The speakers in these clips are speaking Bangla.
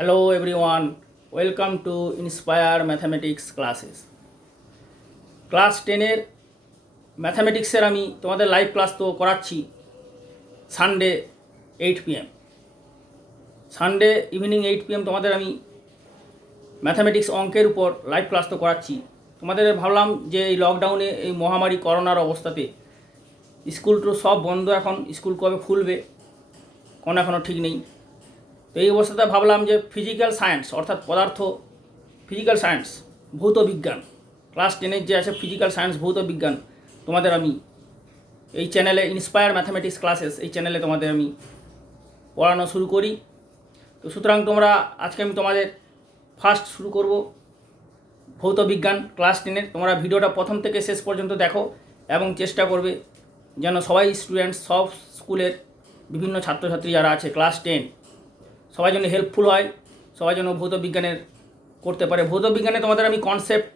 Hello everyone, welcome to Inspire Mathematics classes. Class 10-এর ম্যাথামেটিক্সের আমি তোমাদের লাইভ ক্লাস তো করাচ্ছি Sunday 8 PM। Sunday evening 8 PM তোমাদের আমি ম্যাথামেটিক্স অঙ্কের উপর লাইভ ক্লাস তো করাচ্ছি। তোমাদের ভাবলাম যে এই লকডাউনে এই মহামারী করোনার অবস্থাতে স্কুল তো সব বন্ধ, এখন স্কুল কবে খুলবে কোনো এখনও ঠিক নেই। তো এই অবস্থাতে ভাবলাম যে ফিজিক্যাল সায়েন্স অর্থাৎ ফিজিক্যাল সায়েন্স ভৌত বিজ্ঞান ক্লাস 10-এর যে আছে ফিজিক্যাল সায়েন্স ভৌত বিজ্ঞান তোমাদের আমি এই চ্যানেলে ইন্সপায়ার ম্যাথামেটিক্স ক্লাসেস এই চ্যানেলে তোমাদের আমি পড়ানো শুরু করি। তো সুতরাং তোমরা আজকে আমি তোমাদের ফার্স্ট শুরু করব ভৌত বিজ্ঞান ক্লাস 10-এর। তোমরা ভিডিওটা প্রথম থেকে শেষ পর্যন্ত দেখো এবং চেষ্টা করবে যেন সবাই স্টুডেন্টস সব স্কুলের বিভিন্ন ছাত্রছাত্রী যারা আছে ক্লাস 10 সবাই জন্য হেল্পফুল হয়, সবাই যেন ভৌত বিজ্ঞানের করতে পারে। ভৌত বিজ্ঞানে তোমাদের আমি কনসেপ্ট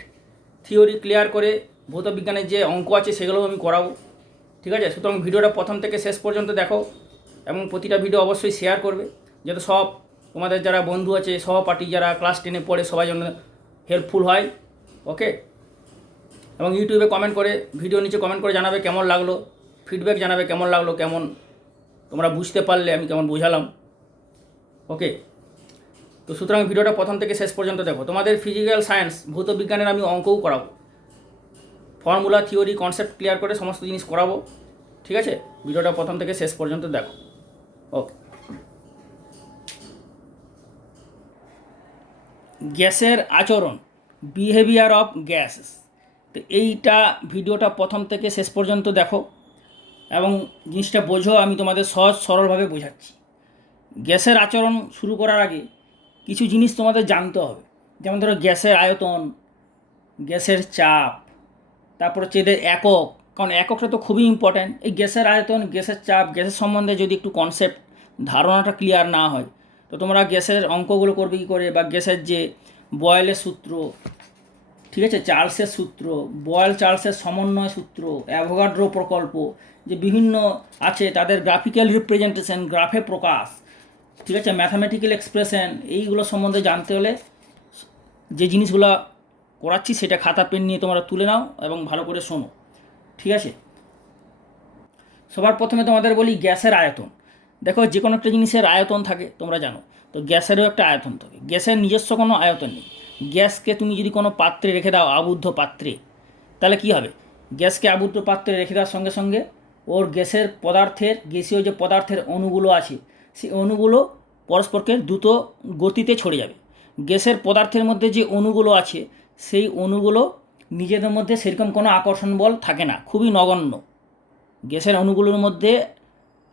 থিওরি ক্লিয়ার করে ভৌত বিজ্ঞানের যে অঙ্ক আছে সেগুলোও আমি করাবো, ঠিক আছে? সুতরাং ভিডিওটা প্রথম থেকে শেষ পর্যন্ত দেখো এবং প্রতিটা ভিডিও অবশ্যই শেয়ার করবে যাতে সব তোমাদের যারা বন্ধু আছে সহপাঠী যারা ক্লাস 10-এ পড়ে সবাই জন্য হেল্পফুল হয়, ওকে? এবং ইউটিউবে কমেন্ট করে ভিডিও নিচে কমেন্ট করে জানাবে কেমন লাগলো, ফিডব্যাক জানাবে কেমন লাগলো, কেমন তোমরা বুঝতে পারলে আমি কেমন বোঝালাম, ওকে? তো সুতরাং ভিডিওটা প্রথম থেকে শেষ পর্যন্ত দেখো। তোমাদের ফিজিক্যাল সায়েন্স ভৌত বিজ্ঞানের আমি অঙ্কও করাবো, ফর্মুলা থিওরি কনসেপ্ট ক্লিয়ার করে সমস্ত জিনিস করাবো, ঠিক আছে? ভিডিওটা প্রথম থেকে শেষ পর্যন্ত দেখো, ওকে? গ্যাসের আচরণ, বিহেভিয়ার অফ গ্যাস। তো এইটা ভিডিওটা প্রথম থেকে শেষ পর্যন্ত দেখো এবং জিনিসটা বোঝো, আমি তোমাদের সহজ সরলভাবে বোঝাচ্ছি। গ্যাসের আচরণ শুরু করার আগে কিছু জিনিস তোমাদের জানতে হবে, যেমন ধরো গ্যাসের আয়তন, গ্যাসের চাপ, তারপর হচ্ছে এদের একক, কারণ এককটা তো খুবই ইম্পর্ট্যান্ট। এই গ্যাসের আয়তন, গ্যাসের চাপ, গ্যাসের সম্বন্ধে যদি একটু কনসেপ্ট ধারণাটা ক্লিয়ার না হয় তো তোমরা গ্যাসের অঙ্কগুলো করবে কী করে, বা গ্যাসের যে বয়েলের সূত্র, ঠিক আছে, চার্লসের সূত্র, বয়েল চার্লসের সমন্বয় সূত্র, অ্যাভোগাড্রো প্রকল্প, যে বিভিন্ন আছে তাদের গ্রাফিক্যাল রিপ্রেজেন্টেশন, গ্রাফে প্রকাশ, ঠিক আছে, ম্যাথামেটিক্যাল এক্সপ্রেশন, এইগুলো সম্বন্ধে জানতে হলে যে জিনিসগুলো করাচ্ছি সেটা খাতা পেন নিয়ে তোমরা তুলে নাও এবং ভালো করে শোনো, ঠিক আছে? সবার প্রথমে তোমাদের বলি গ্যাসের আয়তন। দেখো, যে কোনো একটা জিনিসের আয়তন থাকে তোমরা জানো, তো গ্যাসেরও একটা আয়তন থাকে। গ্যাসের নিজস্ব কোনো আয়তন নেই। গ্যাসকে তুমি যদি কোনো পাত্রে রেখে দাও, আবদ্ধ পাত্রে, তাহলে কি হবে? গ্যাসকে আবদ্ধ পাত্রে রেখে দেওয়ার সঙ্গে সঙ্গে ওর গ্যাসীয় যে পদার্থের অণুগুলো আছে সেই অণুগুলো পরস্পরকে দ্রুত গতিতে ছড়ে যাবে। গ্যাসের পদার্থের মধ্যে যে অণুগুলো আছে সেই অণুগুলো নিজেদের মধ্যে সেরকম কোনো আকর্ষণ বল থাকে না, খুবই নগণ্য। গ্যাসের অণুগুলোর মধ্যে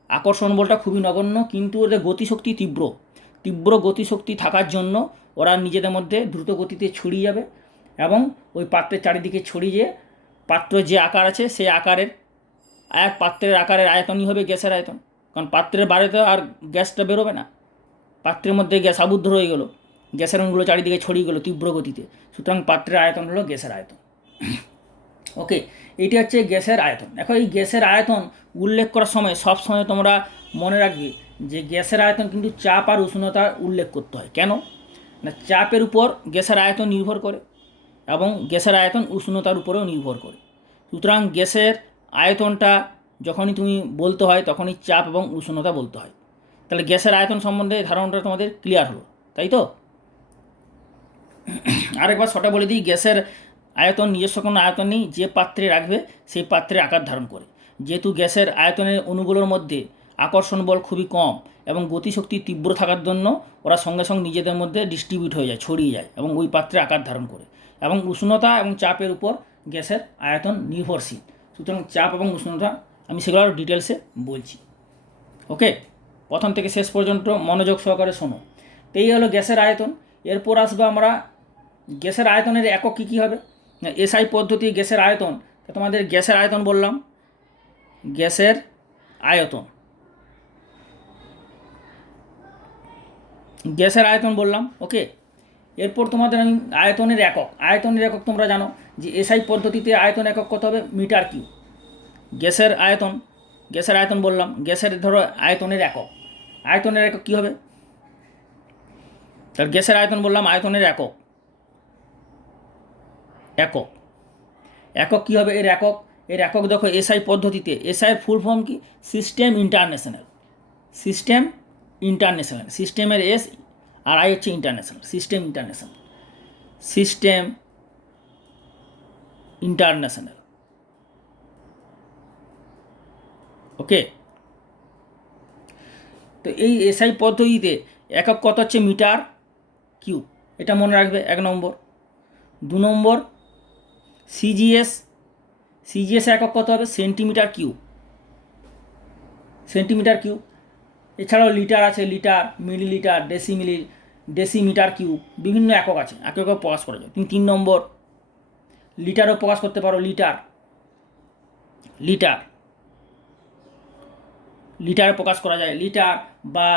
আকর্ষণ বলটা খুবই নগণ্য, কিন্তু ওদের গতিশক্তি তীব্র গতিশক্তি থাকার জন্য ওরা নিজেদের মধ্যে দ্রুত গতিতে ছড়িয়ে যাবে এবং ওই পাত্রের চারিদিকে ছড়িয়ে যেয়ে পাত্রের যে আকার আছে সেই আকারের পাত্রের আকারের আয়তনই হবে গ্যাসের আয়তন। কারণ পাত্রের বাইরে তো আর গ্যাসটা বেরোবে না, পাত্রের মধ্যে গ্যাস আবদ্ধ হয়ে গেলো, গ্যাসের অণুগুলো চারিদিকে ছড়িয়ে গেলো তীব্র গতিতে, সুতরাং পাত্রের আয়তন হলো গ্যাসের আয়তন, ওকে? এটি হচ্ছে গ্যাসের আয়তন। এখন এই গ্যাসের আয়তন উল্লেখ করার সময় সবসময় তোমরা মনে রাখবে যে গ্যাসের আয়তন কিন্তু চাপ আর উষ্ণতা উল্লেখ করতে হয়। কেন না, চাপের উপর গ্যাসের আয়তন নির্ভর করে এবং গ্যাসের আয়তন উষ্ণতার উপরেও নির্ভর করে। সুতরাং গ্যাসের আয়তনটা যখনই তুমি বলতে হয় তখনই চাপ এবং উষ্ণতা বলতে হয়। তাহলে গ্যাসের আয়তন সম্বন্ধে ধারণাটা তোমাদের ক্লিয়ার হলো, তাই তো? আরেকবার সেটা বলে দিই, গ্যাসের আয়তন নিজস্ব কোনো আয়তন নেই, যে পাত্রে রাখবে সেই পাত্রের আকার ধারণ করে। যেহেতু গ্যাসের আয়তনের অণুগুলোর মধ্যে আকর্ষণ বল খুবই কম এবং গতিশক্তি তীব্র থাকার জন্য ওরা সঙ্গে সঙ্গে নিজেদের মধ্যে ডিস্ট্রিবিউট হয়ে যায়, ছড়িয়ে যায় এবং ওই পাত্রে আকার ধারণ করে। এবং উষ্ণতা এবং চাপের উপর গ্যাসের আয়তন নির্ভরশীল। সুতরাং চাপ এবং উষ্ণতা আমি সেগুলো আরও ডিটেলসে বলছি, ওকে? প্রথম থেকে শেষ পর্যন্ত মনোযোগ সহকারে শোনো। তো এই হলো গ্যাসের আয়তন। এরপর আসবো আমরা গ্যাসের আয়তনের একক কী কী হবে। এসআই পদ্ধতি গ্যাসের আয়তন, তোমাদের গ্যাসের আয়তন বললাম, গ্যাসের আয়তন বললাম, ওকে? এরপর তোমাদের আমি আয়তনের একক তোমরা জানো যে এসআই পদ্ধতিতে আয়তন একক কত হবে, মিটার কিউব। গ্যাসের আয়তন বললাম, গ্যাসের ধরো আয়তনের একক কী হবে, তাহলে গ্যাসের আয়তন বললাম, আয়তনের একক একক একক কী হবে এর একক? এর একক দেখো এসআই পদ্ধতিতে, এসআইয়ের ফুল ফর্ম কি? System international. সিস্টেম ইন্টারন্যাশনাল, সিস্টেমের এস আর আই হচ্ছে international, system international, system international. Okay, তো এই এসআই পদ্ধতিতে একক কত হচ্ছে? মিটার কিউব, এটা মনে রাখবে 1 নম্বর। 2 নম্বর সিজিএস, সিজিএস একক কত হবে? Centimetre cube, centimetre cube. এছাড়াও লিটার আছে, লিটার, মিলিলিটার, ডেসিমিটার কিউব, বিভিন্ন একক আছে, একক প্রকাশ করা যায়। তুমি 3 নম্বর লিটারও প্রকাশ করতে পারো, লিটার, লিটার, লিটারে প্রকাশ করা যায়, লিটার বা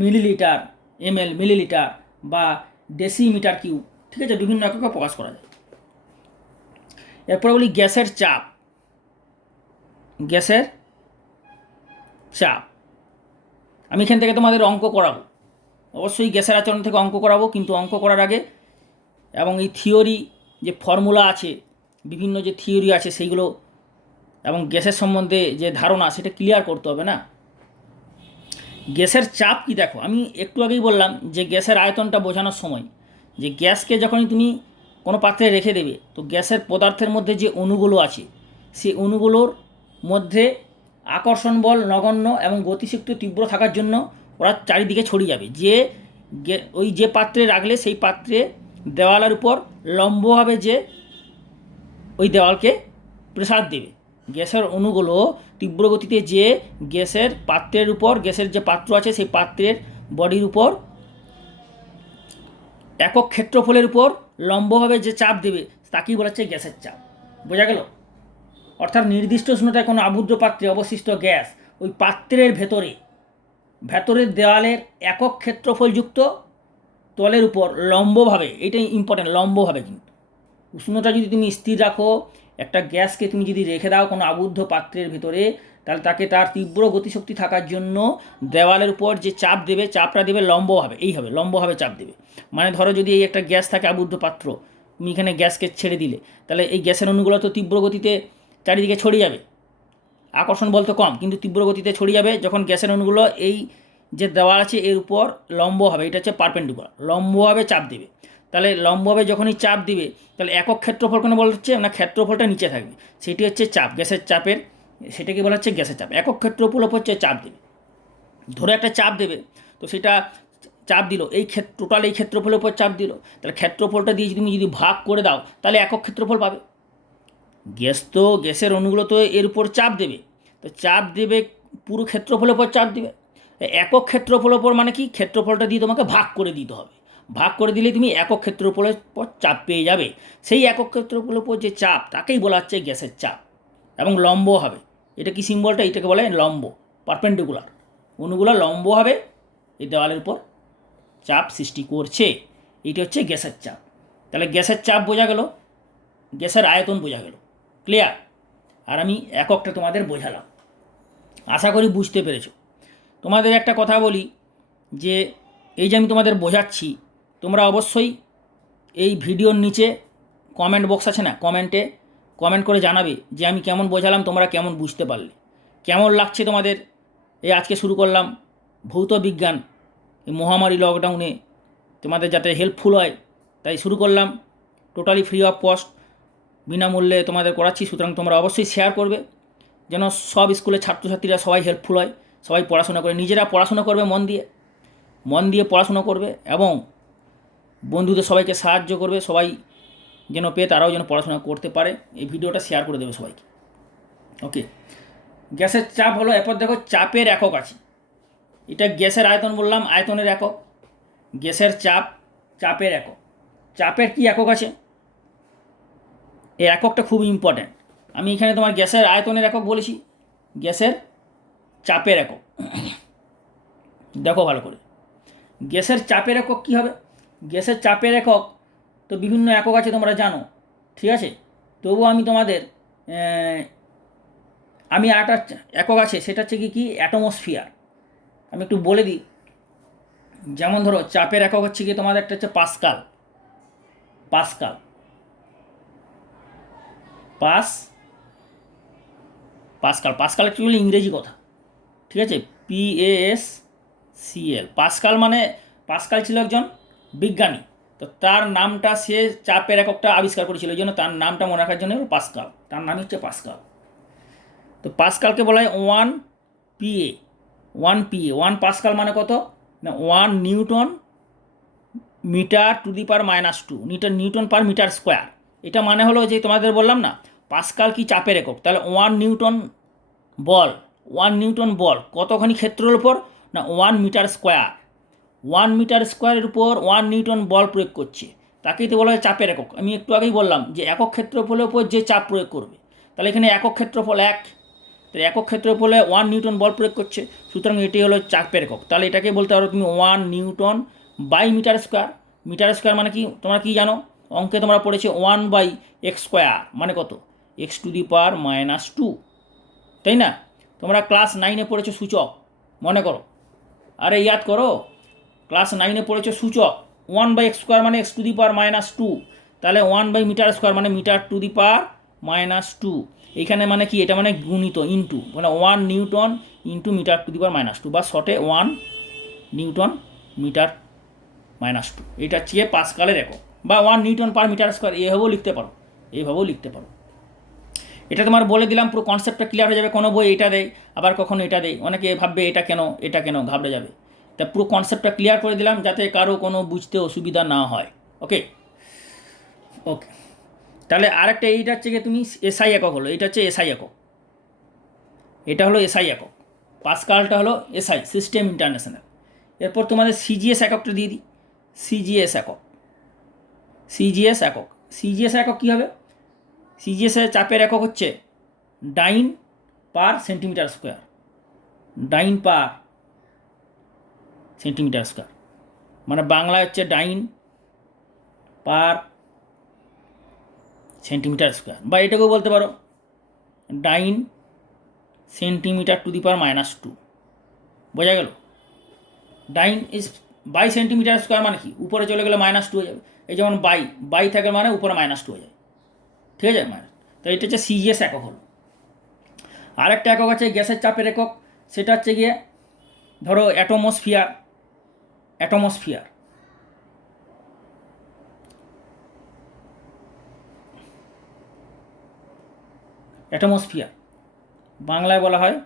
মিলিলিটার, এমএল, মিলিলিটার বা ডেসিমিটার কিউব, ঠিক আছে, বিভিন্ন এককে প্রকাশ করা যায়। এরপরে বলি গ্যাসের চাপ। গ্যাসের চাপ আমি এখান থেকে তোমাদের অঙ্ক করাবো, অবশ্যই গ্যাসের আচরণ থেকে অঙ্ক করাবো, কিন্তু অঙ্ক করার আগে এবং এই থিওরি যে ফর্মুলা আছে, বিভিন্ন যে থিওরি আছে সেইগুলো এবং গ্যাসের সম্বন্ধে যে ধারণা সেটা ক্লিয়ার করতে হবে না। গ্যাসের চাপ কি দেখো, আমি একটু আগেই বললাম যে গ্যাসের আয়তনটা বোঝানোর সময় যে গ্যাসকে যখনই তুমি কোনো পাত্রে রেখে দেবে, তো গ্যাসের পদার্থের মধ্যে যে অণুগুলো আছে সেই অণুগুলোর মধ্যে আকর্ষণ বল নগণ্য এবং গতিশক্তি তীব্র থাকার জন্য ওরা চারিদিকে ছড়িয়ে যাবে। যে ওই যে পাত্রে রাখলে সেই পাত্রে দেওয়ালের উপর লম্বভাবে যে ওই দেওয়ালকে প্রেসার দেবে। গ্যাসের অণুগুলো তীব্র গতিতে যে গ্যাসের পাত্রের উপর, গ্যাসের যে পাত্র আছে সেই পাত্রের বডির উপর একক ক্ষেত্রফলের উপর লম্বভাবে যে চাপ দেবে তাকেই বলা হচ্ছে গ্যাসের চাপ। বোঝা গেল? অর্থাৎ নির্দিষ্ট উষ্ণতায় কোনো আবদ্ধ পাত্রে অবশিষ্ট গ্যাস ওই পাত্রের ভেতরের দেওয়ালের একক ক্ষেত্রফলযুক্ত তলের উপর লম্বভাবে, এটাই ইম্পর্টেন্ট, লম্বভাবে। কিন্তু উষ্ণতা যদি তুমি স্থির রাখো, একটা গ্যাসকে তুমি যদি রেখে দাও কোনো আবদ্ধ পাত্রের ভিতরে, তাহলে তাকে তার তীব্র গতিশক্তি থাকার জন্য দেওয়ালের উপর যে চাপ দেবে, চাপটা দেবে লম্বভাবে, এইভাবে লম্বভাবে চাপ দেবে। মানে ধরো যদি এই একটা গ্যাস থাকে আবদ্ধ পাত্র, তুমি এখানে গ্যাসকে ছেড়ে দিলে, তাহলে এই গ্যাসের অণুগুলো তো তীব্র গতিতে চারিদিকে ছড়িয়ে যাবে, আকর্ষণ বল তো কম কিন্তু তীব্র গতিতে ছড়িয়ে যাবে। যখন গ্যাসের অণুগুলো এই যে দেওয়াল আছে এর উপর লম্বভাবে, এটা হচ্ছে পারপেন্ডিকুলার, লম্বভাবে চাপ দেবে, তাহলে লম্বভাবে যখনই চাপ দিবে তাহলে একক ক্ষেত্রফল কেন বলা হচ্ছে না, ক্ষেত্রফলটা নিচে থাকবে, সেটি হচ্ছে চাপ, গ্যাসের চাপের, সেটাকে বলা হচ্ছে গ্যাসের চাপ। একক ক্ষেত্রফল হচ্ছে চাপ দেবে, ধরে একটা চাপ দেবে, তো সেটা চাপ দিল এই টোটাল এই ক্ষেত্রফলের উপর চাপ দিল, তাহলে ক্ষেত্রফলটা দিয়ে তুমি যদি ভাগ করে দাও তাহলে একক ক্ষেত্রফল পাবে। গ্যাসের অণুগুলো তো এর উপর চাপ দেবে, তো চাপ দেবে পুরো ক্ষেত্রফলের উপর চাপ দেবে, একক ক্ষেত্রফলের উপর মানে কি, ক্ষেত্রফলটা দিয়ে তোমাকে ভাগ করে দিতে হবে, ভাগ করে দিলে তুমি একক ক্ষেত্রফলের উপর চাপ পেয়ে যাবে। সেই একক ক্ষেত্রফলের উপর যে চাপ তাকেই বলা হচ্ছে গ্যাসের চাপ, এবং লম্ব হবে। এটা কি সিম্বলটা, এটাকে বলে লম্ব, পারপেন্ডিকুলার, অণুগুলো লম্ব হবে এই দেওয়ালের উপর চাপ সৃষ্টি করছে, এইটা হচ্ছে গ্যাসের চাপ। তাহলে গ্যাসের চাপ বোঝা গেল, গ্যাসের আয়তন বোঝা গেল, ক্লিয়ার? আর আমি এককটা তোমাদের বোঝালাম, আশা করি বুঝতে পেরেছো। তোমাদের একটা কথা বলি যে এই যে আমি তোমাদের বোঝাচ্ছি, তোমরা অবশ্যই এই ভিডিওর নিচে কমেন্ট বক্স আছে না, কমেন্টে কমেন্ট করে জানাবে যে আমি কেমন বোঝালাম, তোমরা কেমন বুঝতে পারলে, কেমন লাগছে তোমাদের। এই আজকে শুরু করলাম ভৌত বিজ্ঞান, এই মহামারী লকডাউনে তোমাদের যাতে হেল্পফুল হয় তাই শুরু করলাম, টোটালি ফ্রি অফ কস্ট, বিনামূল্যে তোমাদের করাচ্ছি। সুতরাং তোমরা অবশ্যই শেয়ার করবে যেন সব স্কুলের ছাত্রছাত্রীরা সবাই হেল্পফুল হয়, সবাই পড়াশোনা করে, নিজেরা পড়াশোনা করবে মন দিয়ে পড়াশোনা করবে এবং বন্ধুদের সবাইকে সাহায্য করবে, সবাই যেন পেয়ে তারাও যেন পড়াশোনা করতে পারে। এই ভিডিওটা শেয়ার করে দেবে সবাইকে। ওকে, গ্যাসের চাপ হলো, এরপর দেখো চাপের একক আছে। এটা গ্যাসের আয়তন বললাম, আয়তনের একক। গ্যাসের চাপ, চাপের একক। চাপের কি একক আছে, এই এককটা খুব ইম্পর্ট্যান্ট। আমি এখানে তোমার গ্যাসের আয়তনের একক বলেছি, গ্যাসের চাপের একক দেখো ভালো করে। গ্যাসের চাপের একক কী হবে? গ্যাসের চাপের একক তো বিভিন্ন একক আছে তোমরা জানো, ঠিক আছে, তবুও আমি তোমাদের আমি আরেকটা একক আছে, সেটা হচ্ছে কি অ্যাটমসফিয়ার। আমি একটু বলে দিই যেমন ধরো চাপের একক হচ্ছে কি তোমাদের একটা হচ্ছে Pascal, Pascal pass Pascal Pascal actually ইংরেজি কথা, ঠিক আছে, PASCL। পাস্কাল মানে পাস্কাল ছিল একজন বিজ্ঞানী, তো তার নামটা সে চাপের এককটা আবিষ্কার করেছিল, এই জন্য তার নামটা মনে রাখার জন্য পাস্কাল, তার নাম হচ্ছে পাস্কাল। তো পাস্কালকে বলা হয় 1 PA, 1 PA, 1 পাস্কাল মানে কত না 1 newton meter to the power -2, newton per meter square. এটা মানে হলো যে তোমাদের বললাম না পাস্কাল কি চাপের একক, তাহলে 1 নিউটন বল, 1 নিউটন বল কতখানি ক্ষেত্রের উপর না 1 মিটার স্কোয়ার, 1 মিটার স্কোয়ারের উপর 1 নিউটন বল প্রয়োগ করছে, তাকেই তো বলা হয় চাপের একক। আমি একটু আগেই বললাম যে একক ক্ষেত্রফলের উপর যে চাপ প্রয়োগ করবে, তাহলে এখানে একক ক্ষেত্রফল 1, তো একক ক্ষেত্রফলে 1 নিউটন বল প্রয়োগ করছে, সুতরাং এটি হলো চাপের একক। তাহলে এটাকে বলতে পারো তুমি 1 newton by meter square. Meter square মানে কি তোমরা কি জানো, অঙ্কে তোমরা পড়েছে 1/x², মানে কত x⁻², তাই না? তোমরা ক্লাস 9-এ পড়েছো সূচক, মনে করো, আরে ইয়াদ করো, ক্লাস 9-এ পড়েছো সূচক, 1/x² মানে x⁻², তাহলে 1/মিটার স্কোয়ার মানে মিটার টু দি পাওয়ার -2। এইখানে মানে কি, এটা মানে গুণিত ইন্টু, মানে 1 newton into metre to the power -2, বা শর্টে 1 নিউটন মিটার-2, এটা হচ্ছে পাস্কালের একক, বা 1 নিউটন পার মিটার স্কোয়ার, এইভাবেও লিখতে পারো, এইভাবেও লিখতে পারো। এটা তোমার বলে দিলাম, পুরো কনসেপ্টটা ক্লিয়ার হয়ে যাবে। কোনো বই এটা দেয়, আবার কখনো এটা দেয়, অনেকে ভাববে এটা কেন ঘাবড়ে যাবে। তা পুরো কনসেপ্টটা ক্লিয়ার করে দিলাম যাতে কারো কোনো বুঝতে অসুবিধা না হয়। ওকে ওকে, তাহলে আরেকটা এইটা হচ্ছে গিয়ে তুমি এসআই একক হলো, এটা হচ্ছে এসআই একক, এটা হলো এসআই একক, পাস্কালটা হলো এসআই, সিস্টেম ইন্টারন্যাশনাল। এরপর তোমাদের সিজিএস এককটা দিয়ে দিই, সিজিএস একক, সিজিএস একক, সিজিএস একক কী হবে, সিজিএসের চাপের একক হচ্ছে ডাইন পার সেন্টিমিটার স্কোয়ার, ডাইন পার সেন্টিমিটার স্কোয়ার, মানে বাংলা হচ্ছে ডাইন পার সেন্টিমিটার স্কোয়ার, বা এটাকেও বলতে পারো ডাইন সেন্টিমিটার টু দি পাওয়ার -2। বোঝা গেল? ডাইন ইজ বাই সেন্টিমিটার স্কোয়ার মানে কি, উপরে চলে গেলে -2 হয়ে যাবে, এই যেমন বাই থাকে মানে উপরে -2 হয়ে যায়, ঠিক আছে মাইনাস। তো এটা হচ্ছে সিজিএস একক হলো। আরেকটা একক আছে গ্যাসের চাপের একক, সেটা হচ্ছে গিয়ে ধরো অ্যাটমসফিয়ার, অ্যাটমসফিয়ার, অ্যাটমসফিয়ার বাংলায় বলা হয়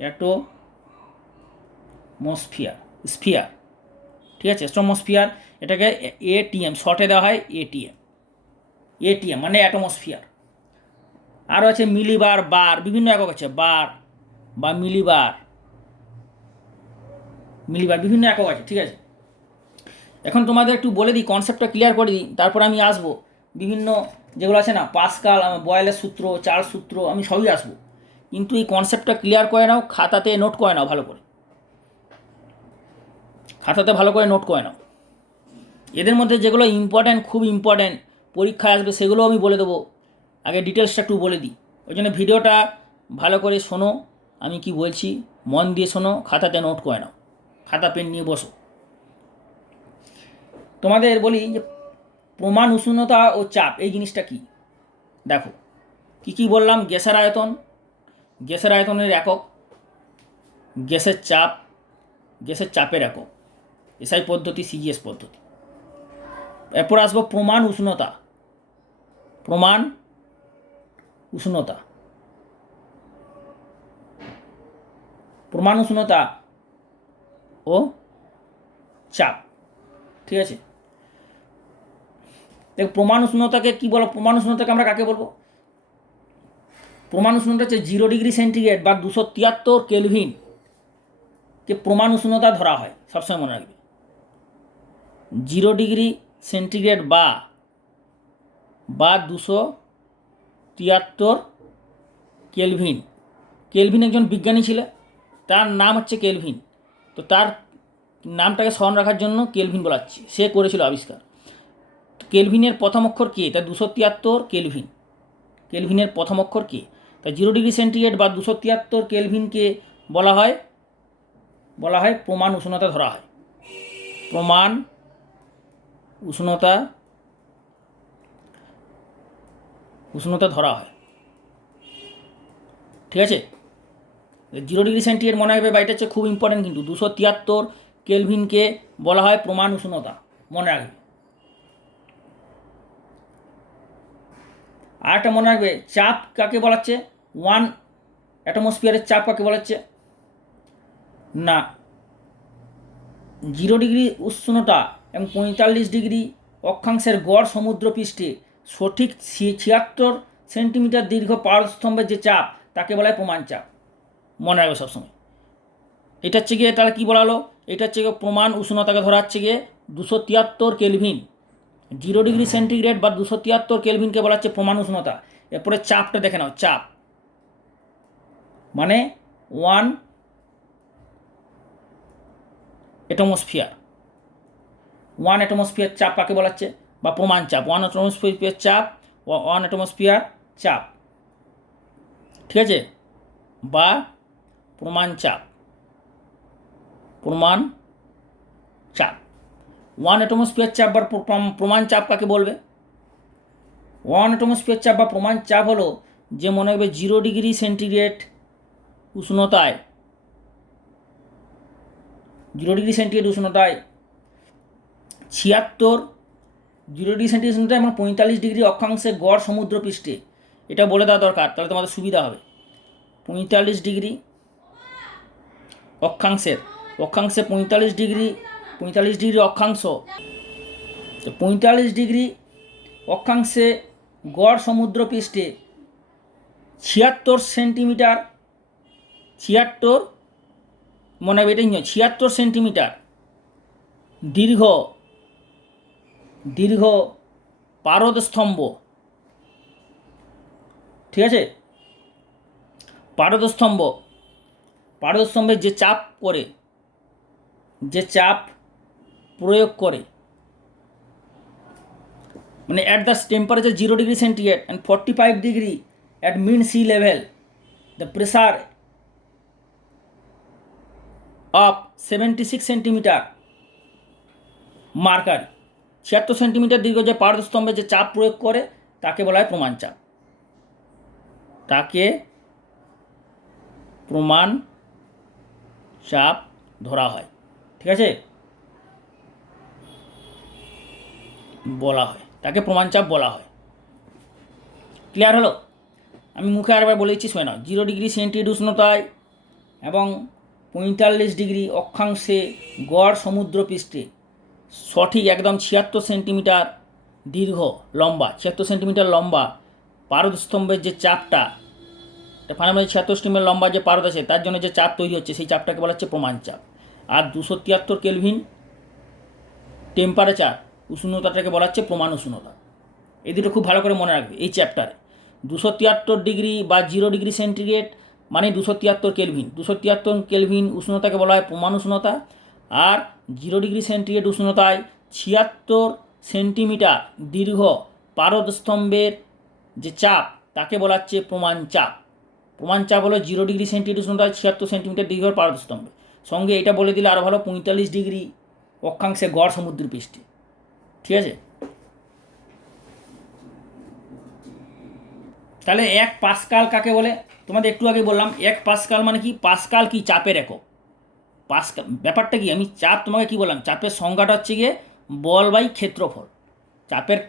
অ্যাটমসফিয়ার, স্ফিয়ার, ঠিক আছে, অ্যাটমসফিয়ার, এটাকে এটিএম শর্টে দেওয়া হয় এটিএম, এটিএম মানে অ্যাটমসফিয়ার। আরও আছে মিলিবার, বার, বিভিন্ন একক আছে, বার বা মিলিবার, মিলিবার বিভিন্ন একক আছে, ঠিক আছে। এখন তোমাদের একটু বলে দিই, কনসেপ্টটা ক্লিয়ার করে দিই, তারপর আমি আসবো বিভিন্ন যেগুলো আছে না পাস্কাল, বয়েলের সূত্র, চার্লস সূত্র, আমি সবই আসবো, কিন্তু এই কনসেপ্টটা ক্লিয়ার করে নাও, খাতাতে নোট করে নাও, ভালো করে খাতাতে ভালো করে নোট করে নাও। এদের মধ্যে যেগুলো ইম্পর্ট্যান্ট, খুব ইম্পর্ট্যান্ট, পরীক্ষায় আসবে, সেগুলো আমি বলে দেবো। আগে ডিটেলসটা একটু বলে দিই, ওই জন্য ভিডিওটা ভালো করে শোনো, আমি কি বলছি মন দিয়ে শোনো, খাতাতে নোট করে নাও, খাতা পেন নিয়ে বসো। তোমাদের বলি যে প্রমাণ উষ্ণতা ও চাপ এই জিনিসটা কি, দেখো কি কি বললাম, গ্যাসের আয়তন, গ্যাসের আয়তনের একক, গ্যাসের চাপ, গ্যাসের চাপের একক, এসআই পদ্ধতি, সিজিএস পদ্ধতি। এরপর আসবো প্রমাণ উষ্ণতা, প্রমাণ উষ্ণতা, প্রমাণ উষ্ণতা ও চাপ, ঠিক আছে। দেখ প্রমাণ উষ্ণতাকে কী বলো, প্রমাণ উষ্ণতাকে আমরা কাকে বলবো, প্রমাণ উষ্ণতা হচ্ছে 0°C বা 273 কেলভিন কে প্রমাণ উষ্ণতা ধরা হয়, সবসময় মনে রাখবে। 0°C বা 273 কেলভিন, কেলভিন একজন বিজ্ঞানী ছিলেন, তার নাম হচ্ছে কেলভিন, তো তার নামটাকে স্মরণ রাখার জন্য কেলভিন বলাচ্ছি, সে করেছিল আবিষ্কার। কেলভিনের প্রথম অক্ষর কে, তা 273 কেলভিন, কেলভিনের প্রথম অক্ষর কে, তা 0°C বা 273 কেলভিনকে বলা হয় প্রমাণ উষ্ণতা ধরা হয়। প্রমাণ উষ্ণতা ধরা হয়। ঠিক আছে, 0°C মনে রাখবে, বা এটা হচ্ছে খুব ইম্পর্টেন্ট কিন্তু, 273 কেলভিনকে বলা হয় প্রমাণ উষ্ণতা, মনে রাখবে। আর একটা মনে রাখবে, চাপ কাকে বলাচ্ছে, 1 অ্যাটমসফিয়ারের চাপ কাকে বলাচ্ছে না, 0° উষ্ণতা এবং 45° অক্ষাংশের গড় সমুদ্রপৃষ্ঠে সঠিক 76 সেন্টিমিটার দীর্ঘ পারস্তম্ভের যে চাপ তাকে বলা হয় প্রমাণ চাপ, মনে রাখবে সবসময়। এটা হচ্ছে গিয়ে তাহলে কী বলা হলো, এটা হচ্ছে গিয়ে প্রমাণ উষ্ণতাকে ধরা হচ্ছে গিয়ে 273 কেলভিন, 0°C বা 273 কেলভিনকে বলা হচ্ছে প্রমাণ উষ্ণতা। এরপরে চাপটা দেখে নাও, চাপ মানে 1 অ্যাটমসফিয়ার, 1 অ্যাটমসফিয়ার চাপ কাকে বলাচ্ছে, বা প্রমাণ চাপ, 1 অ্যাটমসফিয়ার চাপ, 1 অ্যাটমসফিয়ার চাপ, ঠিক আছে, বা প্রমাণ চাপ, 1 অ্যাটমসফিয়ার চাপ বা প্রমাণ চাপ কাকে বলবে, 1 অ্যাটমসফিয়ার চাপ বা প্রমাণ চাপ হলো যে মনে হবে 0°C উষ্ণতায়, 0°C উষ্ণতায় 76, 0°C উষ্ণতায় এবং 45° অক্ষাংশে গড় সমুদ্রপৃষ্ঠে, এটা বলে দেওয়া দরকার, তাহলে তোমাদের সুবিধা হবে। 45° অক্ষাংশে 45° অক্ষাংশ, 45° অক্ষাংশে গড় সমুদ্রপৃষ্ঠে 76 সেন্টিমিটার, 76 মনে হবে এটাই 76 সেন্টিমিটার দীর্ঘ পারদস্তম্ভ, ঠিক আছে, পারদস্তম্ভের যে চাপ প্রয়োগ করে, মানে at the temperature 0°C and 45° at mean sea level, the pressure of 76 centimetre mercury, 76 centimetre দীর্ঘ যে পারদস্তম্ভে যে চাপ প্রয়োগ করে তাকে বলা হয় প্রমাণ চাপ, তাকে প্রমাণ চাপ ধরা হয়। ঠিক আছে, বলা হয়, তাকে প্রমাণ চাপ বলা হয়। ক্লিয়ার হলো? আমি মুখে আরেকবার বলেছি, শুনে নাও। 0°C উষ্ণতায় এবং 45° অক্ষাংশে গড় সমুদ্রপৃষ্ঠে সঠিক একদম 76 সেন্টিমিটার দীর্ঘ লম্বা, 76 সেন্টিমিটার লম্বা পারদস্তম্ভের যে চাপটা, ফাইনালি 76 সেন্টিমিটার লম্বা যে পারদ আছে তার জন্য যে চাপ তৈরি হচ্ছে সেই চাপটাকে বলা হচ্ছে প্রমাণ চাপ। আর 273 কেলভিন টেম্পারেচার উষ্ণতাটাকে বলা হচ্ছে প্রমাণ উষ্ণতা। এই দুটো খুব ভালো করে মনে রাখবে এই চ্যাপ্টারে। 273 বা 0°C মানে 273 কেলভিন, 273 কেলভিন উষ্ণতাকে বলা হয় প্রমাণ উষ্ণতা। আর 0°C উষ্ণতায় 76 সেন্টিমিটার দীর্ঘ পারদস্তম্ভের যে চাপ তাকে বলা হচ্ছে প্রমাণ চাপ। প্রমাণ চাপ হলো 0°C উষ্ণতায় 76 সেন্টিমিটার দীর্ঘ পারদস্তম্ভে। সঙ্গে এটা বলে দিলে আরও ভালো, 45° অক্ষাংশে গড় সমুদ্রপৃষ্ঠে। ঠিক আছে, তাহলে 1 পাস্কাল কাকে বলে? তোমাদের একটু আগে বললাম 1 পাস্কাল মানে কি। পাস্কাল কি? চাপের একক। পাস্কাল ব্যাপারটা কি, আমি চাপ তোমাকে কি বললাম, চাপের সংজ্ঞাটা হচ্ছে গিয়ে বল বাই ক্ষেত্রফল। চাপের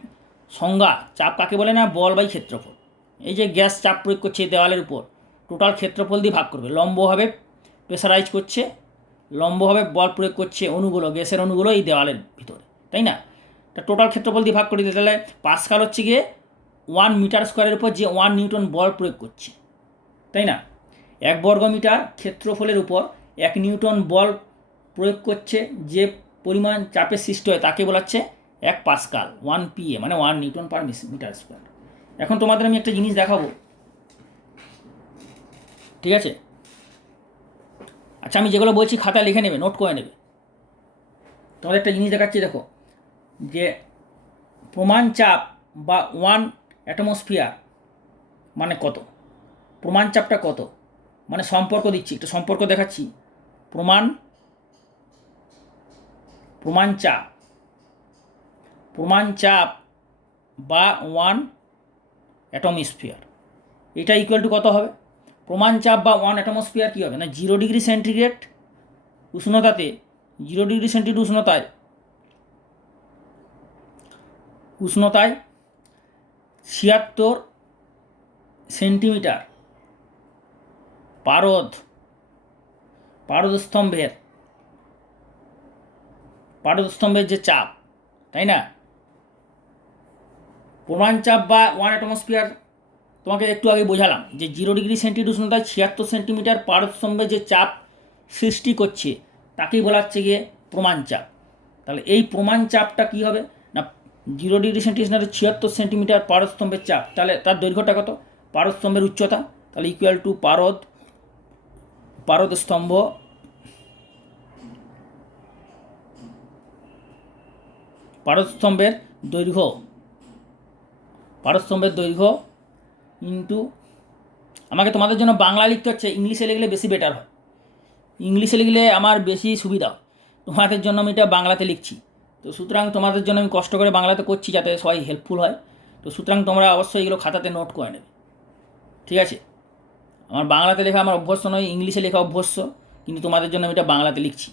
সংজ্ঞা, চাপ কাকে বলে না, বল বাই ক্ষেত্রফল। এই যে গ্যাস চাপ প্রয়োগ করছে দেওয়ালের উপর, টোটাল ক্ষেত্রফল দিয়ে ভাগ করবে। লম্বভাবে প্রেসারাইজ করছে, লম্বভাবে বল প্রয়োগ করছে অণুগুলো, গ্যাসের অণুগুলো এই দেওয়ালের ভিতরে, তাই না? তা টোটাল ক্ষেত্রফল দিয়ে ভাগ করে দিতে, তাহলে পাস্কাল হচ্ছে গিয়ে 1 মিটার স্কোয়ারের উপর যে 1 নিউটন বল প্রয়োগ করছে, তাই না? 1 বর্গমিটার ক্ষেত্রফলের উপর 1 নিউটন বল প্রয়োগ করছে, যে পরিমাণ চাপের সৃষ্টি হয় তাকে বলাচ্ছে 1 পাস্কাল, 1 PA মানে 1 নিউটন পার মিটার স্কোয়ার। এখন তোমাদের আমি একটা জিনিস দেখাবো, ঠিক আছে? আচ্ছা, আমি যেগুলো বলছি খাতায় লিখে নেবে, নোট করে নেবে। তোমাদের একটা জিনিস দেখাচ্ছি, দেখো, যে প্রমাণ চাপ বা 1 অ্যাটমসফিয়ার মানে কত, প্রমাণ চাপটা কত, মানে সম্পর্ক দিচ্ছি, একটা সম্পর্ক দেখাচ্ছি। প্রমাণ প্রমাণ চাপ বা 1 অ্যাটমস্ফিয়ার, এটা ইকুয়াল টু কত হবে? প্রমাণ চাপ বা 1 অ্যাটমস্ফিয়ার কী হবে না, 0 ডিগ্রি সেন্টিগ্রেড উষ্ণতাতে, 0 ডিগ্রি সেন্টিগ্রেড উষ্ণতায় 76 সেন্টিমিটার পারদস্তম্ভের যে চাপ, তাই না? প্রমাণ চাপ বা 1 অ্যাটমস্ফিয়ার তোমাকে একটু আগে বোঝালাম যে 0 ডিগ্রি সেন্টিগ্রেড উষ্ণতায় 76 সেন্টিমিটার পারদস্তম্ভে যে চাপ সৃষ্টি করছে তাকেই বলা হচ্ছে গিয়ে প্রমাণ চাপ। তাহলে এই প্রমাণ চাপটা কী হবে না, 0 ডিগ্রি সেন্টিগ্রেড 76 সেন্টিমিটার পারদস্তম্ভের চাপ, তাহলে তার দৈর্ঘ্যটা কত? পারদস্তম্ভের উচ্চতা, তাহলে ইকুয়াল টু পারদস্তম্ভের দৈর্ঘ্য ইন্টু, আমাকে তোমাদের জন্য বাংলা লিখতে হচ্ছে, ইংলিশে লিখলে বেশি বেটার হয়, ইংলিশে লিখলে আমার বেশি সুবিধা হয়, তোমাদের জন্য আমি এটা বাংলাতে লিখছি। তো সুতরাং তোমাদের জন্য আমি কষ্ট করে বাংলাতে করছি যাতে সবাই হেল্পফুল হয়। তো সুতরাং তোমরা অবশ্যই এগুলো খাতাতে নোট করে নেবে, ঠিক আছে? আমার বাংলাতে লেখা আমার অভ্যস্ত নয়, ইংলিশে লেখা অভ্যস্ত, কিন্তু তোমাদের জন্য আমি এটা বাংলাতে লিখছি।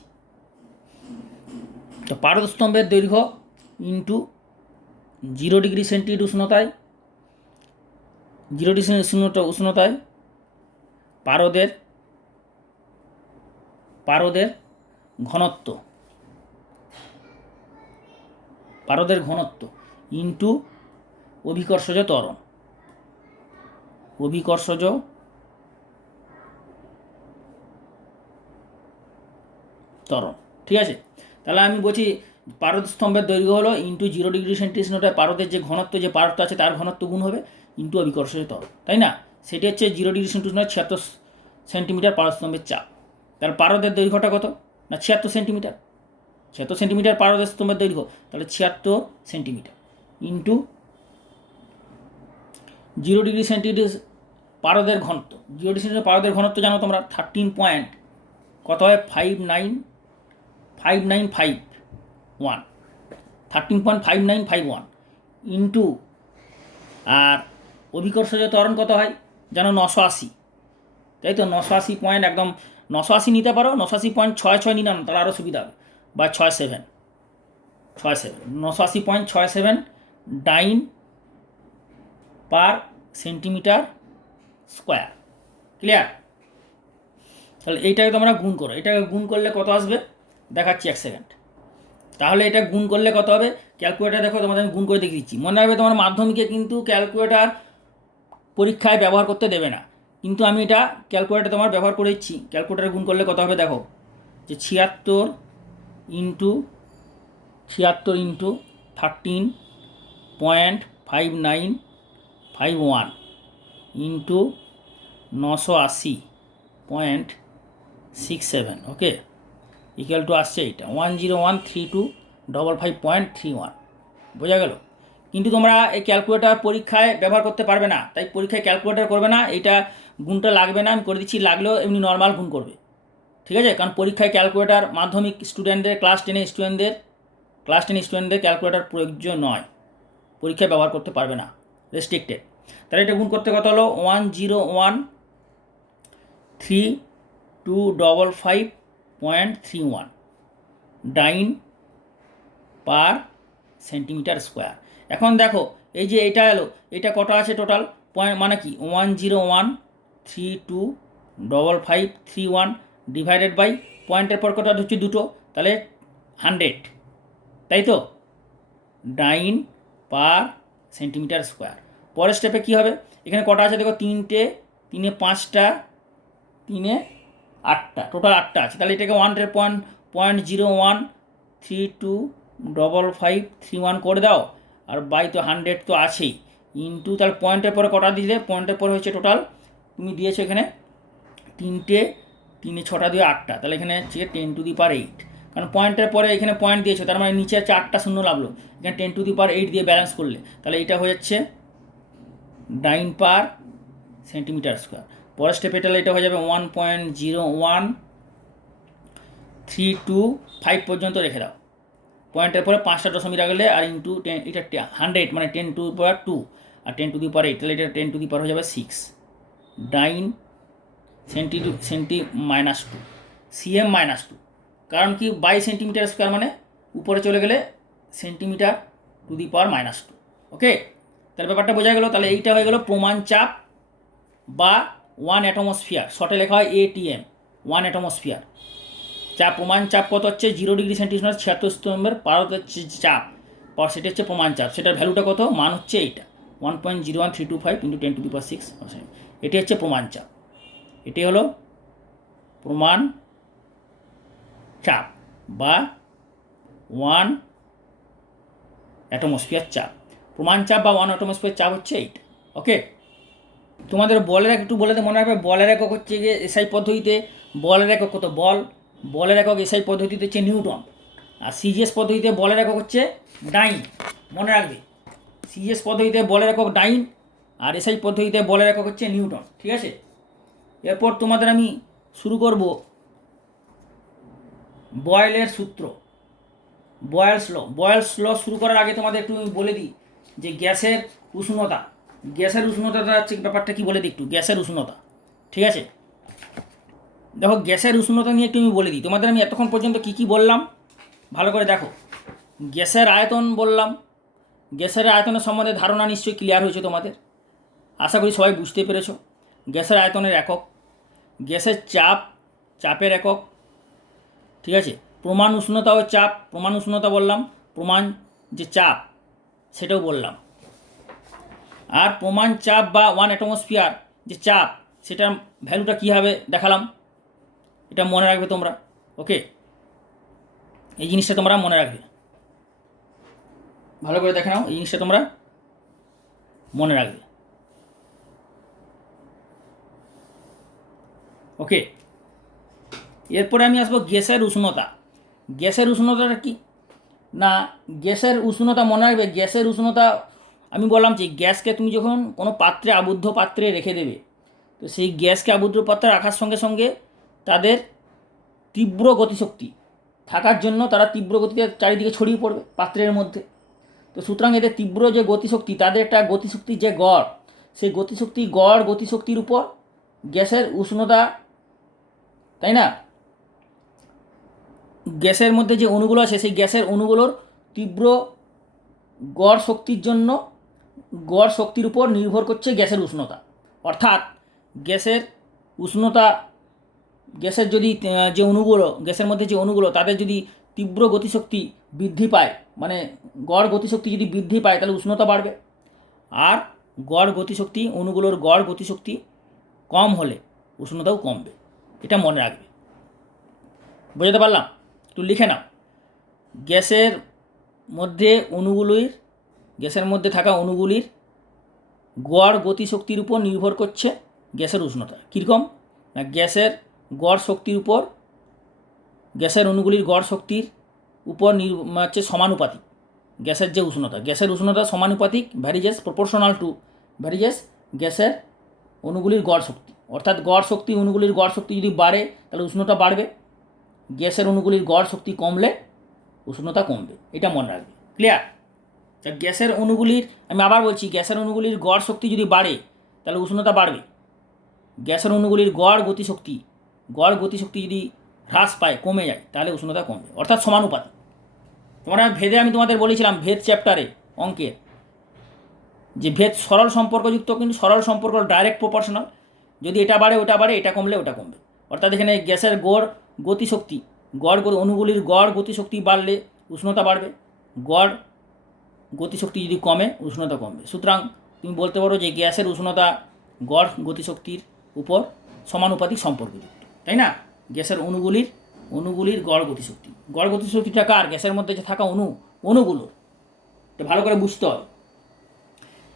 তো পারদস্তম্ভের দৈর্ঘ্য ইন্টু 0 ডিগ্রি সেন্টিগ্রেড উষ্ণতায় পারদের ঘনত্ব ইন্টু অভিকর্ষজ ত্বরণ, ঠিক আছে? তাহলে আমি বলছি পারদস্তম্ভের দৈর্ঘ্য হলো ইন্টু 0 ডিগ্রি সেন্টিগ্রেড পারদের যে ঘনত্ব, যে পারদ আছে তার ঘনত্ব গুণ হবে ইন্টু অভিকর্ষজ ত্বরণ, তাই না? সেটি হচ্ছে 0 ডিগ্রি সেন্টিগ্রেড 76 সেন্টিমিটার পারদস্তম্ভের চাপ। তাহলে পারদের দৈর্ঘ্যটা কত না 76 সেন্টিমিটার পারদস্তম্ভের দৈর্ঘ্য, তাহলে 76 সেন্টিমিটার ইন্টু 0 ডিগ্রি সেন্টিগ্রেড পারদের ঘনত্ব, 0 ডিগ্রি সেন্টিগ্রেড পারদের ঘনত্ব জানো তোমরা 13 পয়েন্ট কত হয় 13.5951 ইন্টু, আর অভিকর্ষজ ত্বরণ কত হয় জানো 980, তাই তো? 980 পয়েন্ট, একদম 980 নিতে পারো, 980.66 নিলাম তাহলে আরও সুবিধা হবে, বা 67 980.67 ডাইন পার সেন্টিমিটার স্কোয়ার। ক্লিয়ার? তাহলে এইটাকে তোমরা গুণ করো, এটাকে গুণ করলে কত আসবে দেখাচ্ছি 1 সেকেন্ড। তাহলে এটা গুণ করলে কত হবে, ক্যালকুলেটার দেখো তোমাদের আমি গুণ করে দেখিয়ে দিচ্ছি। মনে রাখবে তোমার মাধ্যমিকে কিন্তু ক্যালকুলেটার পরীক্ষায় ব্যবহার করতে দেবে না, কিন্তু আমি এটা ক্যালকুলেটার তোমার ব্যবহার করে দিচ্ছি। ক্যালকুলেটার গুণ করলে কত হবে দেখো, যে 76 into 13.5951 into 980.67, okay, equal to আসছে এইটা 1013255.31। বোঝা গেল? কিন্তু তোমরা এই ক্যালকুলেটার পরীক্ষায় ব্যবহার করতে পারবে না, তাই পরীক্ষায় ক্যালকুলেটার করবে না, এইটা গুণটা লাগবে না, আমি করে দিচ্ছি, লাগলেও এমনি নর্মাল গুণ করবে, ঠিক আছে? কারণ পরীক্ষায় ক্যালকুলেটার মাধ্যমিক স্টুডেন্টদের, ক্লাস 10 স্টুডেন্টদের ক্যালকুলেটার প্রয়োজ্য নয়, পরীক্ষায় ব্যবহার করতে পারবে না, রেস্ট্রিক্টেড। তাহলে এটা গুণ করতে কত হলো 1013255.31 ডাইন পার সেন্টিমিটার স্কোয়ার। এখন দেখো এই যে এটা এলো, এটা কটা আছে টোটাল পয়েন্ট, মানে কি 101325531 ডিভাইডেড বাই পয়েন্টের পর কটা হচ্ছে দুটো, তাহলে 100, তাই তো? ডাইন পার সেন্টিমিটার স্কোয়ার। পরের স্টেপে কী হবে, এখানে কটা আছে দেখো, 3টে, 3এ 5টা, 3এ 8টা, টোটাল 8টা আছে। তাহলে এটাকে 100.013255531 করে দাও, আর বাই তো 100 তো আছেই, ইন্টু, তাহলে পয়েন্টের পরে কটা দিলে, পয়েন্টের পরে হচ্ছে টোটাল তুমি দিয়েছো এখানে 3টে, 3এ 6টা দিয়ে 8টা, তাহলে এখানে হচ্ছে 10⁸, কারণ পয়েন্টের পরে এখানে পয়েন্ট দিয়েছো, তার মানে নিচে 4টা শূন্য লাগলো, এখানে 10⁸ দিয়ে ব্যালেন্স করলে, তাহলে এইটা হয়ে যাচ্ছে ডাইন পার সেন্টিমিটার স্কোয়ার। পরের স্টেপে তাহলে এটা হয়ে যাবে 1.01325 পর্যন্ত রেখে দাও, পয়েন্টের পরে 5টা দশমিক রাখলে আর ইন্টু 10, এটা 100 মানে 10⁻², আর 10⁻8, তাহলে এটা 10⁻, হয়ে যাবে 6 9 সেন্টি -2 cm -2, কারণ কি 22 সেন্টিমিটার স্কোয়ার মানে উপরে চলে গেলে সেন্টিমিটার ⁻²। ওকে, তাহলে ব্যাপারটা বোঝা গেল। তাহলে এইটা হয়ে গেল প্রমাণ চাপ বা 1 অ্যাটমসফিয়ার, শর্টে লেখা হয় ATM, 1 অ্যাটমসফিয়ার। চাপ, প্রমাণ চাপ কত হচ্ছে 0 ডিগ্রি সেন্টিগ্রেড 76 স্তম্ভের পারদ হচ্ছে চাপ, সেটা হচ্ছে প্রমাণ চাপ। সেটার ভ্যালুটা কত, মান হচ্ছে এইটা 1.01325 × 10⁶। এটি হচ্ছে প্রমাণ চাপ, এটি হলো প্রমাণ চাপ বা 1 অ্যাটমসফিয়ার চাপ। প্রমাণ চাপ বা 1 অ্যাটমসফিয়ার চাপ হচ্ছে এইটা। ওকে, তোমাদের বলের একটু বলে মনে রাখবে, বলের একক হচ্ছে গিয়ে এসআই পদ্ধতিতে বলের একক কত, বলের একক এসআই পদ্ধতিতে হচ্ছে নিউটন, আর সিজিএস পদ্ধতিতে বলের একক হচ্ছে ডাইন। মনে রাখবে, সিজিএস পদ্ধতিতে বলের একক ডাইন, আর এসআই পদ্ধতিতে বলের একক হচ্ছে নিউটন। ঠিক আছে, এরপর তোমাদের আমি শুরু করব বয়েলের সূত্র, বয়েলস ল শুরু করার আগে তোমাদের একটু আমি বলে দিই যে গ্যাসের উষ্ণতাটা হচ্ছে ব্যাপারটা কি বলে দিই একটু। গ্যাসের উষ্ণতা, ঠিক আছে, দেখো গ্যাসের উষ্ণতা নিয়ে একটু আমি বলে দিই তোমাদের। আমি এতক্ষণ পর্যন্ত কি কি বললাম ভালো করে দেখো। গ্যাসের আয়তন বললাম, গ্যাসের আয়তনের সম্বন্ধে ধারণা নিশ্চয়ই ক্লিয়ার হয়েছে তোমাদের, আশা করি সবাই বুঝতে পেরেছ। গ্যাসের আয়তনের একক, গ্যাসের চাপের একক, ঠিক আছে। প্রমাণ উষ্ণতা ও চাপ, প্রমাণ উষ্ণতা বললাম, প্রমাণ যে চাপ সেটাও বললাম। আর প্রমাণ চাপ বা 1 অ্যাটমসফিয়ার যে চাপ, সেটার ভ্যালুটা কী হবে দেখালাম, এটা মনে রাখবে তোমরা। ওকে, এই জিনিসটা তোমরা মনে রাখবে, ভালো করে দেখে নাও, এই জিনিসটা তোমরা মনে রাখবে। ওকে, এরপরে আমি আসবো গ্যাসের উষ্ণতা। গ্যাসের উষ্ণতাটা কি না, গ্যাসের উষ্ণতা মনে রাখবে, গ্যাসের উষ্ণতা আমি বললাম যে গ্যাসকে তুমি যখন কোনো পাত্রে, আবদ্ধ পাত্রে রেখে দেবে, তো সেই গ্যাসকে আবদ্ধ পাত্রে রাখার সঙ্গে সঙ্গে তাদের তীব্র গতিশক্তি থাকার জন্য তারা তীব্র গতিতে চারিদিকে ছড়িয়ে পড়বে পাত্রের মধ্যে। তো সুতরাং এদের তীব্র যে গতিশক্তি, তাদের একটা গতিশক্তির যে গড়, সেই গড় গতিশক্তির উপর গ্যাসের উষ্ণতা, তাই না, গ্যাসের মধ্যে যে অণুগুলো আছে সেই গ্যাসের অণুগুলোর তীব্র গড় শক্তির জন্য গড় শক্তির উপর নির্ভর করছে গ্যাসের উষ্ণতা। অর্থাৎ গ্যাসের উষ্ণতা, গ্যাসের যদি যে অণুগুলো, গ্যাসের মধ্যে যে অণুগুলো তাদের যদি তীব্র গতিশক্তি বৃদ্ধি পায়, মানে গড় গতিশক্তি যদি বৃদ্ধি পায়, তাহলে উষ্ণতা বাড়বে। আর গড় গতিশক্তি, অণুগুলোর গড় গতিশক্তি কম হলে উষ্ণতাও কমবে, এটা মনে রাখবে। বুঝতে পারলাম? একটু লিখে নাও। গ্যাসের মধ্যে থাকা অণুগুলির গড় গতিশক্তির উপর নির্ভর করছে গ্যাসের উষ্ণতা। কীরকম? গ্যাসের গড় শক্তির উপর, গ্যাসের অণুগুলির গড় শক্তির উপর হচ্ছে সমানুপাতিক গ্যাসের যে উষ্ণতা, গ্যাসের উষ্ণতা সমানুপাতিক, ভ্যারিজেস প্রপোর্শনাল টু ভ্যারিজেস গ্যাসের অণুগুলির গড় শক্তি। অর্থাৎ গড় শক্তি, অণুগুলির গড় শক্তি যদি বাড়ে তাহলে উষ্ণতা বাড়বে, গ্যাসের অণুগুলির গড় শক্তি কমলে উষ্ণতা কমবে, এটা মনে রাখবে। ক্লিয়ার? গ্যাসের অণুগুলির, আমি আবার বলছি, গ্যাসের অণুগুলির গড় শক্তি যদি বাড়ে তাহলে উষ্ণতা বাড়বে, গ্যাসের অণুগুলির গড় গতিশক্তি যদি হ্রাস পায়, কমে যায়, তাহলে উষ্ণতা কমবে, অর্থাৎ সমানুপাতিক। ভেদে আমি তোমাদের বলেছিলাম, ভেদ চ্যাপ্টারে অঙ্কের যে ভেদ সরল সম্পর্কযুক্ত, কিন্তু সরল সম্পর্ক ডাইরেক্ট প্রপোর্শনাল, যদি এটা বাড়ে ওটা বাড়ে, এটা কমলে ওটা কমবে। অর্থাৎ এখানে গ্যাসের গতিশক্তি, অণুগুলির গড় গতিশক্তি বাড়লে উষ্ণতা বাড়বে, গড় গতিশক্তি যদি কমে উষ্ণতা কমবে। সুতরাং তুমি বলতে পারো যে গ্যাসের উষ্ণতা গড় গতিশক্তির উপর সমানুপাতিক সম্পর্কযুক্ত, তাই না? গ্যাসের অণুগুলির গড় গতিশক্তিটা কার? গ্যাসের মধ্যে যে থাকা অণুগুলোর, এটা ভালো করে বুঝতে হবে।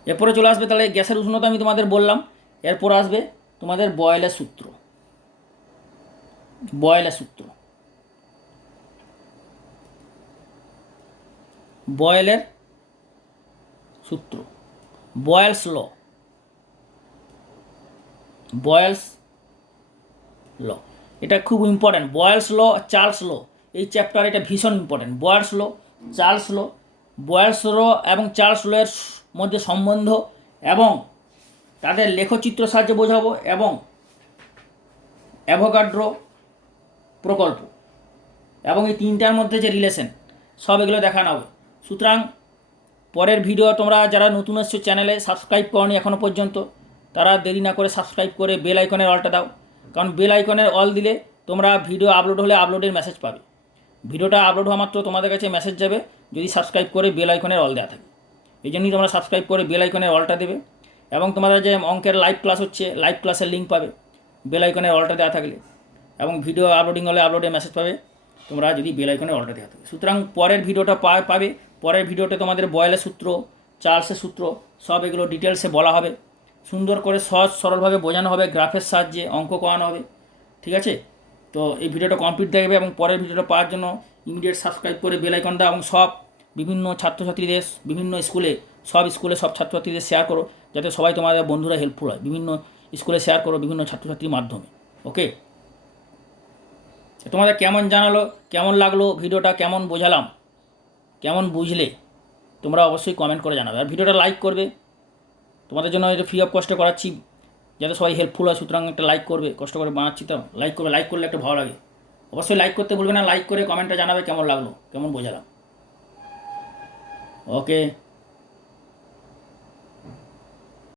এরপরে চলে আসবে তাহলে গ্যাসের উষ্ণতা আমি তোমাদের বললাম। এরপর আসবে তোমাদের বয়েলের সূত্র। বয়েলের সূত্র বয়েলস ল, এটা খুব ইম্পর্ট্যান্ট। বয়েলস ল, চার্লস ল, এই চ্যাপ্টার এটা ভীষণ ইম্পর্ট্যান্ট। বয়েলস ল চার্লস লো, বয়েলস লো এবং চার্লস লোয়ের মধ্যে সম্বন্ধ এবং তাদের লেখচিত্র সাহায্যে বোঝাবো, এবং অ্যাভোগাড্রো প্রকল্প এবং এই তিনটার মধ্যে যে রিলেশন সব এগুলো দেখানো হবে। সুতরাং পরের ভিডিও তোমরা যারা নতুন এসছো চ্যানেলে সাবস্ক্রাইব করনি এখনও পর্যন্ত, তারা দেরি না করে সাবস্ক্রাইব করে বেল আইকনের অলটা দাও, কারণ বেল আইকনের অল দিলে তোমরা ভিডিও আপলোড হলে আপলোডের মেসেজ পাবে। ভিডিওটা আপলোড হওয়া মাত্র তোমাদের কাছে মেসেজ যাবে যদি সাবস্ক্রাইব করে বেল আইকনের অল দেওয়া থাকে। এই জন্যই তোমরা সাবস্ক্রাইব করে বেল আইকনের অলটা দেবে, এবং তোমরা যে অঙ্কের লাইভ ক্লাস হচ্ছে লাইভ ক্লাসের লিঙ্ক পাবে বেল আইকনের অলটা দেওয়া থাকলে, এবং ভিডিও আপলোডিং হলে আপলোডের মেসেজ পাবে তোমরা যদি বেল আইকনের অলটা দেওয়া থাকে। সুতরাং পরের ভিডিওটা পাবে। পরের ভিডিওতে তোমাদের বয়েলের সূত্র, চার্লসের সূত্র সব এগুলো ডিটেলসে বলা হবে, সুন্দর করে সহজ সরলভাবে বোঝানো হবে, গ্রাফের সাহায্যে অঙ্ক করানো হবে। ঠিক আছে, তো এই ভিডিওটা কমপ্লিট দেখবে এবং পরের ভিডিওটা পাওয়ার জন্য ইমিডিয়েট সাবস্ক্রাইব করে বেল আইকন দাও, এবং সব বিভিন্ন ছাত্রছাত্রীদের বিভিন্ন স্কুলে সব ছাত্রছাত্রীদের শেয়ার করো, যাতে সবাই তোমাদের বন্ধুরা হেল্পফুল হয়। বিভিন্ন স্কুলে শেয়ার করো বিভিন্ন ছাত্রছাত্রীর মাধ্যমে। ওকে, তোমাদের কেমন লাগলো ভিডিওটা, কেমন বোঝালাম, কেমন বুঝলে তোমরা অবশ্যই কমেন্ট করে জানাবে, আর ভিডিওটা লাইক করবে। তোমাদের জন্য এটা ফ্রি অফ কস্টে করাচ্ছি যাতে সবাই হেল্পফুল হয়, সুতরাং একটা লাইক করবে, কষ্ট করে বানাচ্ছি তো লাইক করবে। লাইক করলে একটা ভালো লাগে, অবশ্যই লাইক করতে ভুলবে না। লাইক করে কমেন্টটা জানাবে কেমন লাগলো, কেমন বোঝালাম। ওকে।